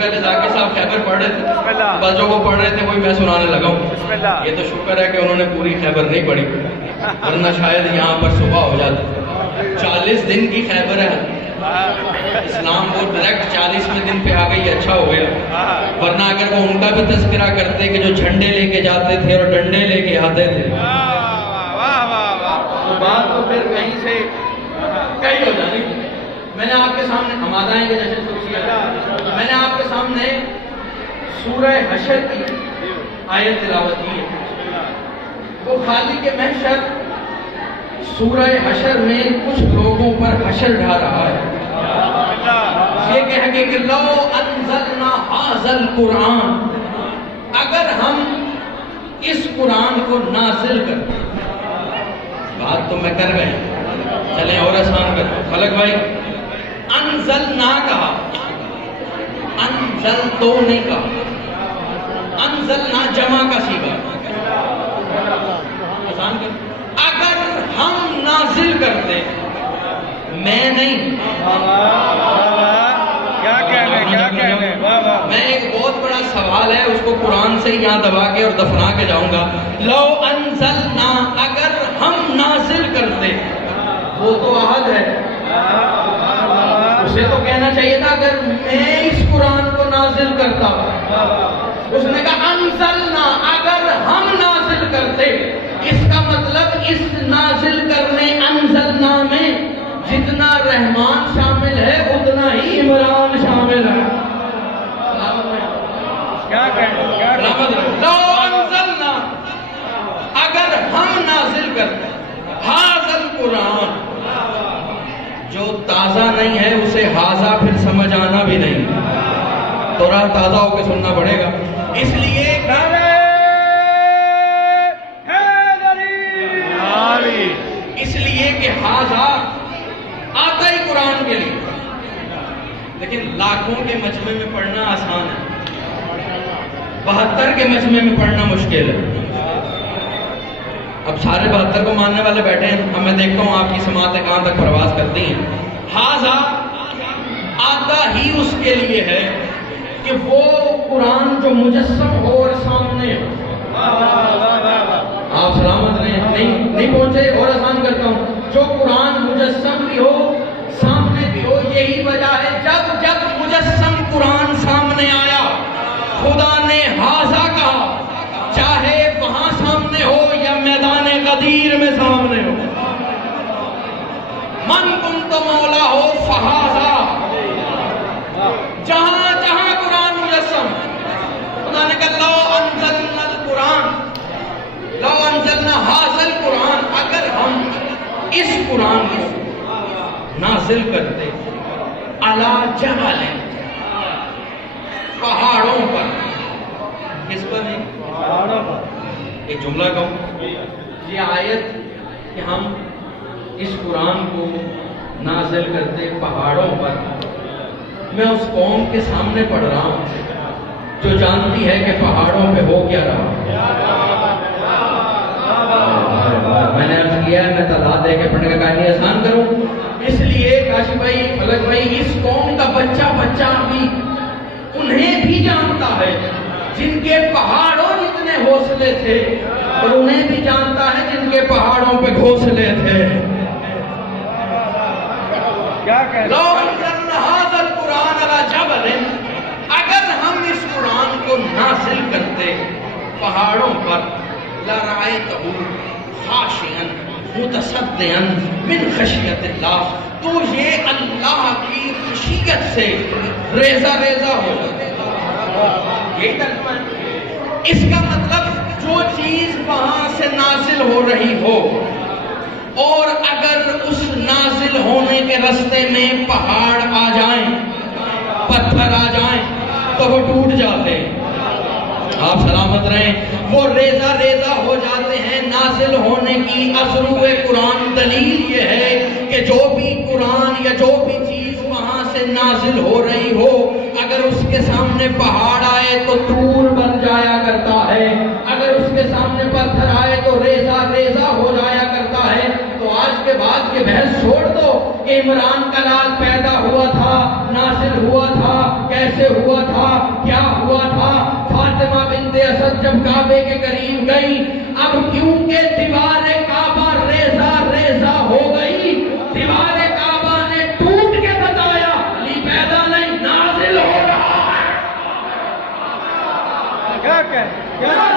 پہلے ذاکر صاحب خیبر پڑھ رہے تھے، بس جو وہ پڑھ رہے تھے وہی میں سنانے لگا ہوں۔ یہ تو شکر ہے کہ انہوں نے پوری خیبر نہیں پڑھی، ورنہ شاید یہاں پر صبح ہو جاتی۔ 40 دن کی خیبر ہے اسلام، وہ ڈائریکٹ 40ویں دن پہ آ گئی، اچھا ہو گیا، ورنہ اگر وہ ان کا بھی تذکرہ کرتے کہ جو جھنڈے لے کے جاتے تھے اور ڈنڈے لے کے آتے تھے، تو بات تو پھر کہیں سے کہیں ہو جانی۔ میں نے آپ کے سامنے ہمارا آئیں گے جیسے میں نے آپ کے سامنے سورہ حشر کی آیت تلاوت کی ہے۔ وہ خالق محشر سورہ حشر میں کچھ لوگوں پر حشر ڈھا رہا ہے، یہ کہہ کے کہ لو انزلنا ھذا القرآن، اگر ہم اس قرآن کو نازل کرتے، بات تو میں کر رہے ہیں، چلیں اور آسان کرتے۔ فلک بھائی انزلنا کہا، انزل تو نہیں کہا، انزلنا جمع کا صیغہ، آسان کر، اگر ہم نازل کرتے، میں نہیں، کیا کہنے میں ایک بہت بڑا سوال ہے اس کو قرآن سے یہاں دبا کے اور دفنا کے جاؤں گا۔ لو انزلنا، اگر ہم نازل کرتے، وہ تو احد ہے، اسے تو کہنا چاہیے تھا اگر میں اس قرآن کو نازل کرتا، اس نے کہا انزلنا، اگر ہم نازل کرتے، اس کا مطلب اس نازل کرنے انزلنا میں جتنا رحمان شامل ہے اتنا ہی عمران شامل ہے۔ لو انزلنا، اگر ہم نازل کرتے، ھذا القرآن، جو تازہ نہیں ہے اسے ھذا پھر سمجھ آنا بھی نہیں، تو راہ تازہ ہو کے سننا پڑے گا۔ اس لیے کہ ھذا آتا ہی قرآن کے لیے، لیکن لاکھوں کے مجمع میں پڑھنا آسان ہے، 72 کے مجمع میں پڑھنا مشکل ہے۔ اب سارے 72 کو ماننے والے بیٹھے ہیں، اب میں دیکھتا ہوں آپ کی سماعتیں کہاں تک پرواز کرتی ہیں۔ ھذا آتا ہی اس کے لیے ہے کہ وہ قرآن جو مجسم ہو اور سامنے ہو۔ آپ سلامت نہیں پہنچے، اور آسان کرتا ہوں، جو قرآن مجسم بھی ہو سامنے بھی ہو، یہی وجہ ہے جب جب مجسم قرآن سامنے آیا خدا نے ھذا کہا، چاہے وہاں سامنے ہو یا میدان غدیر میں سامنے ہو، من کنت مولا ہو فھذا، جہاں جہاں قرآن مجسم، خدا نے کہا لو انزلنا القرآن، لو انزلنا ھذا القرآن، اگر ہم اس قرآن کو نازل کرتے علی جبل، پہاڑوں پر، کس پر نہیں؟ ایک جملہ کہوں، یہ آیت کہ ہم اس قرآن کو نازل کرتے پہاڑوں پر، میں اس قوم کے سامنے پڑھ رہا ہوں جو جانتی ہے کہ پہاڑوں پہ ہو کیا رہا۔ میں نے عرض کیا ہے میں تعداد دے کے پڑھنے کا کہانی آسان کروں، اس لیے کاشف بھائی، فلک بھائی، اس قوم کا بچہ بھی انہیں بھی جانتا ہے جن کے پہاڑوں جتنے حوصلے تھے، اور انہیں بھی جانتا ہے جن کے پہاڑوں پہ گھونسلے تھے۔ لو انزلنا ھذا القرآن علی جبل، اگر ہم اس قرآن کو نازل کرتے پہاڑوں پر، لرأیتہ خاشعا متصدعا من خشیت اللہ، تو یہ اللہ کی خشیت سے ریزہ ریزہ ہو جاتا۔ یہی ترجمہ ہے، اس کا مطلب جو چیز وہاں سے نازل ہو رہی ہو، اور اگر اس نازل ہونے کے رستے میں پہاڑ آ جائیں، پتھر آ جائیں، تو وہ ٹوٹ جاتے ہیں۔ آپ سلامت رہیں، وہ ریزہ ریزہ ہو جاتے ہیں۔ نازل ہونے کی اثرو قرآن دلیل یہ ہے کہ جو بھی قرآن یا جو بھی چیز وہاں سے نازل ہو رہی ہو، اگر اس کے سامنے پہاڑ آئے تو طور بن جایا کرتا ہے، اگر اس کے سامنے پتھر آئے تو ریزہ ریزہ ہو جایا کرتا ہے۔ تو آج کے بعد یہ بحث چھوڑ دو کہ عمران کا لال پیدا ہوا تھا، نازل ہوا تھا، کیسے ہوا تھا، کیا ہوا تھا؟ فاطمہ بنت اسد جب کعبے کے قریب گئی، اب کیونکہ دیوار کعبہ ریزہ ریزہ ہو گئی، دیوار کعبہ نے ٹوٹ کے بتایا علی پیدا نہیں، نازل ہو رہا ہے۔ کیا